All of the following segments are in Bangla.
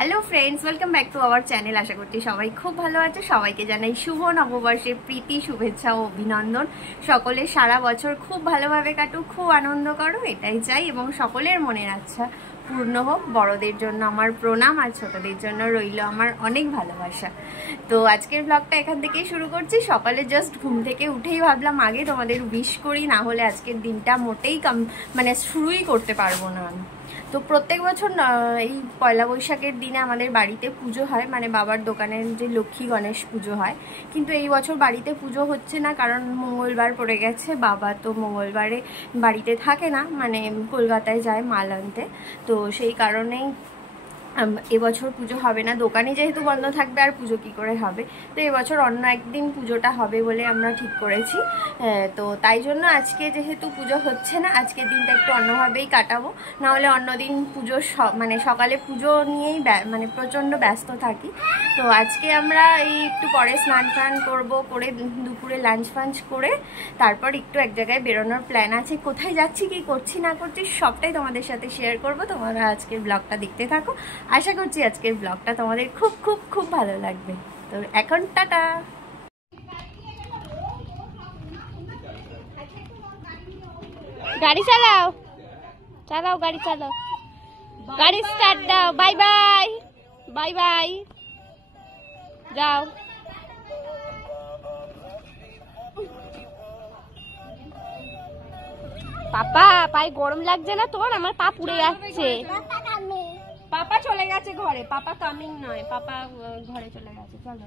Hello friends, welcome back to our channel. आशा करছি সবাই খুব ভালো আছে। সবাইকে জানাই শুভ নববর্ষের প্রীতি, শুভেচ্ছা ও অভিনন্দন। সকলে সারা বছর খুব ভালোভাবে কাটুক, খুব আনন্দ করো, এটাই চাই। এবং সকলের মনের আচ্ছা পূর্ণ হোক। বড়দের জন্য আমার প্রণাম আর ছোটদের জন্য রইল আমার অনেক ভালোবাসা। তো আজকের ব্লগটা এখান থেকেই শুরু করছি। সকালে জাস্ট ঘুম থেকে উঠেই ভাবলাম আগে তোমাদের উইশ করি, না হলে আজকের দিনটা মোটেই শুরুই করতে পারবো না আমি। তো প্রত্যেক বছর এই পয়লা বৈশাখের দিনে আমাদের বাড়িতে পুজো হয়, মানে বাবার দোকানের যে লক্ষ্মী গণেশ পুজো হয়। কিন্তু এই বছর বাড়িতে পুজো হচ্ছে না, কারণ মঙ্গলবার পড়ে গেছে। বাবা তো মঙ্গলবারে বাড়িতে থাকে না, মানে কলকাতায় যায় মাল আনতে। তো সেই কারণেই এবছর পুজো হবে না। দোকানে যেহেতু বন্ধ থাকবে আর পুজো কী করে হবে। তো এবছর অন্য একদিন পুজোটা হবে বলে আমরা ঠিক করেছি। তো তাই জন্য আজকে যেহেতু পুজো হচ্ছে না, আজকের দিনটা একটু অন্যভাবেই কাটাবো। নাহলে অন্যদিন পুজো সকালে পুজো নিয়েই প্রচণ্ড ব্যস্ত থাকি। তো আজকে আমরা এই একটু পরে স্নান টান করবো, করে দুপুরে লাঞ্চ ফাঞ্চ করে তারপর একটু এক জায়গায় বেরোনোর প্ল্যান আছে। কোথায় যাচ্ছি, কী করছি না করছি সবটাই তোমাদের সাথে শেয়ার করবো। তোমরা আজকের ব্লগটা দেখতে থাকো। আশা করছি আজকের ব্লগটা তোমাদের খুব খুব খুব ভালো লাগবে। তো এখন টাটা। গাড়ি চালাও, চালাও গাড়ি চালাও, গাড়ি স্টার্ট দাও। বাই বাই, বাই বাই, যাও। পাপা পায়ে গরম লাগছে না তোর? আমার পা পুড়ে যাচ্ছে। পাপা চলে গেছে ঘরে। পাপা কামিং নয়, পাপা ঘরে চলে গেছে। চলো।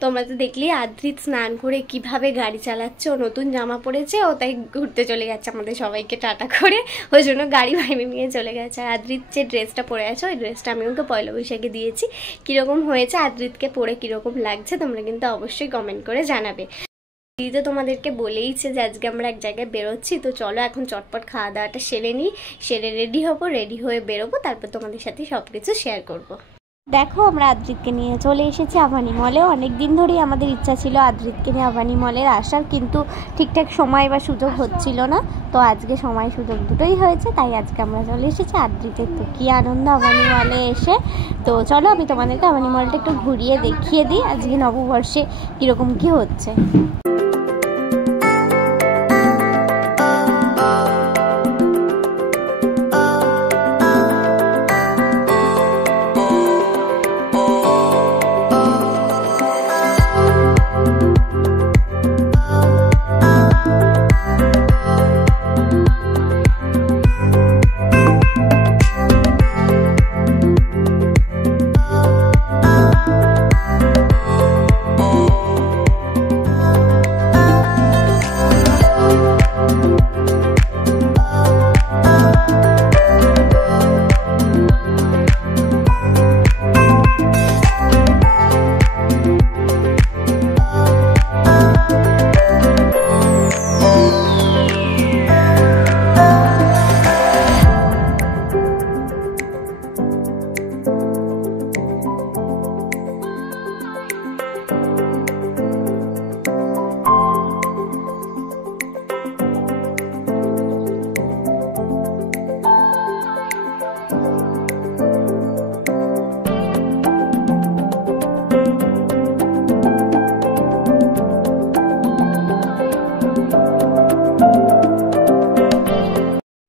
তোমরা তো দেখলি আদ্রিত স্নান করে কিভাবে গাড়ি চালাচ্ছে। ও নতুন জামা পরেছে, ও তাই ঘুরতে চলে গেছে আমাদের সবাইকে টাটা করে। ওই জন্য গাড়ি বাইরে নিয়ে চলে গেছে। আর আদ্রিত যে ড্রেসটা পরে আছে, ওই ড্রেসটা আমি ওকে পয়লা বৈশাখে দিয়েছি। কীরকম হয়েছে, আদ্রিতকে পরে কীরকম লাগছে তোমরা কিন্তু অবশ্যই কমেন্ট করে জানাবে। দিদি তো তোমাদেরকে বলেইছে যে আজকে আমরা এক জায়গায় বেরোচ্ছি। তো চলো এখন চটপট খাওয়া দাওয়াটা সেরে নিই, সেরে রেডি হবো, রেডি হয়ে বেরোবো, তারপর তোমাদের সাথে সব কিছু শেয়ার করবো। দেখো আমরা আদ্রিতকে নিয়ে চলে এসেছি আভানি মলে। অনেক দিন ধরেই আমাদের ইচ্ছা ছিল আদ্রিতকে নিয়ে আভানি মলের আসার, কিন্তু ঠিকঠাক সময় বা সুযোগ হচ্ছিল না। তো আজকে সময় সুযোগ দুটোই হয়েছে, তাই আজকে আমরা চলে এসেছি আদ্রিতের। তো কী আনন্দ আভানি মলে এসে। তো চলো আমি তোমাদেরকে আভানি মলটা একটু ঘুরিয়ে দেখিয়ে দিই আজকে নববর্ষে কীরকম কী হচ্ছে।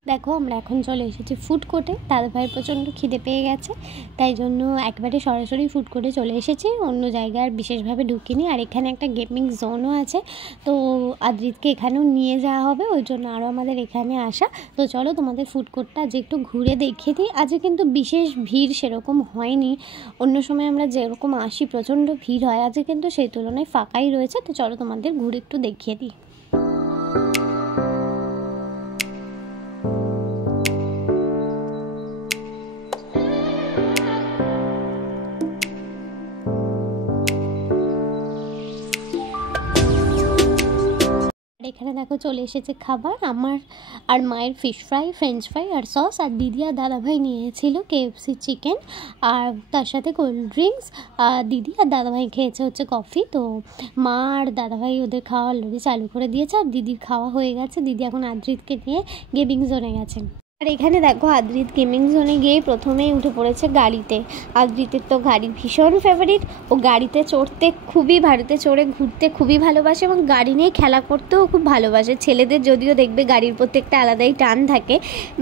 দেখো আমরা এখন চলে এসেছি ফুড কোর্টে। দাদাভাইয়ের প্রচণ্ড খিদে পেয়ে গেছে, তাই জন্য একবারে সরাসরি ফুড কোর্টে চলে এসেছি, অন্য জায়গায় আর বিশেষভাবে ঢুকিনি। আর এখানে একটা গেমিং জোনও আছে, তো আদ্রিতকে এখানেও নিয়ে যাওয়া হবে, ওই জন্য আরও আমাদের এখানে আসা। তো চলো তোমাদের ফুড কোর্টটা আজ একটু ঘুরে দেখিয়ে দিই। আজকে কিন্তু বিশেষ ভিড় সেরকম হয়নি। অন্য সময় আমরা যেরকম আসি প্রচণ্ড ভিড় হয়, আজকে কিন্তু সেই তুলনায় ফাঁকাই রয়েছে। তো চলো তোমাদের ঘুরে একটু দেখিয়ে দিই। এখানে দেখো চলে এসেছে খাবার। আমার আর মায়ের ফিশ ফ্রাই, ফ্রেঞ্চ ফ্রাই আর সস। আর দিদি আর দাদাভাই নিয়েছিল KFC চিকেন আর তার সাথে কোল্ড ড্রিঙ্কস। দিদি আর দাদাভাই খেয়েছে হচ্ছে কফি। তো মা আর দাদাভাই ওদের খাওয়া অলরেডি চালু করে দিয়েছে, আর দিদির খাওয়া হয়ে গেছে। দিদি এখন আদ্রিতকে নিয়ে গেমিং জোনে গেছেন। আর এখানে দেখো আদ্রিত গেমিং জোনে গিয়ে প্রথমেই উঠে পড়েছে গাড়িতে। আদ্রিতের তো গাড়ি ভীষণ ফেভারিট, ও গাড়িতে চড়তে খুবই, ভারতে চড়ে ঘুরতে খুবই ভালোবাসে এবং গাড়ি নিয়ে খেলা করতেও খুব ভালোবাসে। ছেলেদের যদিও দেখবে গাড়ির প্রতি একটা আলাদাই টান থাকে,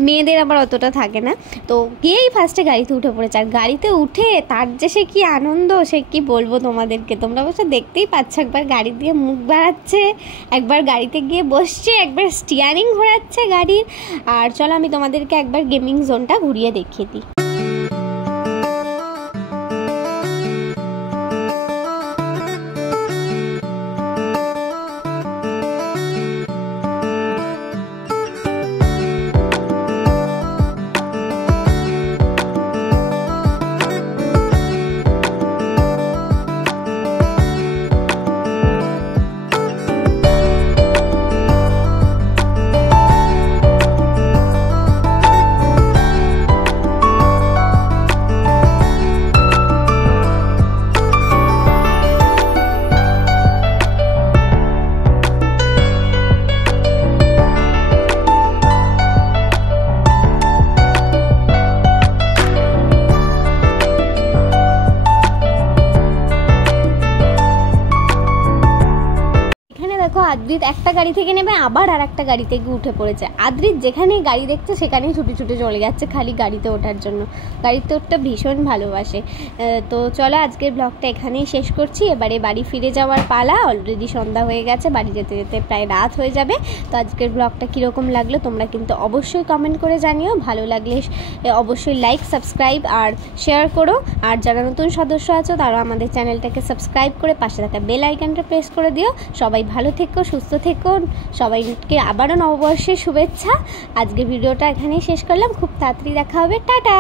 মেয়েদের আবার অতটা থাকে না। তো গিয়েই ফার্স্টে গাড়িতে উঠে পড়েছে, আর গাড়িতে উঠে তার যে সে কী আনন্দ সে কি বলবো তোমাদেরকে, তোমরা অবশ্য দেখতেই পাচ্ছ। একবার গাড়ি দিয়ে মুখ বাড়াচ্ছে, একবার গাড়িতে গিয়ে বসছে, একবার স্টিয়ারিং ঘোরাচ্ছে গাড়ির। আর চলো আমি তোমাদেরকে একবার গেমিং জোনটা ঘুরিয়ে দেখিয়ে দিই। দেখো আদ্রিত একটা গাড়ি থেকে নেবে আবার আর একটা গাড়িতে গিয়ে উঠে পড়েছে। আদ্রিত যেখানে গাড়ি দেখছে সেখানেই ছুটে ছুটে চলে যাচ্ছে খালি গাড়িতে ওঠার জন্য। গাড়িতে ওঠা ভীষণ ভালোবাসে। তো চলো আজকের ব্লগটা এখানেই শেষ করছি। এবারে বাড়ি ফিরে যাওয়ার পালা, অলরেডি সন্ধ্যা হয়ে গেছে, বাড়ি যেতে যেতে প্রায় রাত হয়ে যাবে। তো আজকের ব্লগটা কীরকম লাগলো তোমরা কিন্তু অবশ্যই কমেন্ট করে জানিও। ভালো লাগলে অবশ্যই লাইক, সাবস্ক্রাইব আর শেয়ার করো। আর যারা নতুন সদস্য আছো তারা আমাদের চ্যানেলটাকে সাবস্ক্রাইব করে পাশে থাকা বেল আইকনটা প্রেস করে দিও। সবাই ভালো থেকো, সুস্থ থেকো, সবাইকে আবারও নববর্ষের শুভেচ্ছা। আজকের ভিডিওটা এখানেই শেষ করলাম, খুব তাড়াতাড়ি দেখা হবে, টাটা।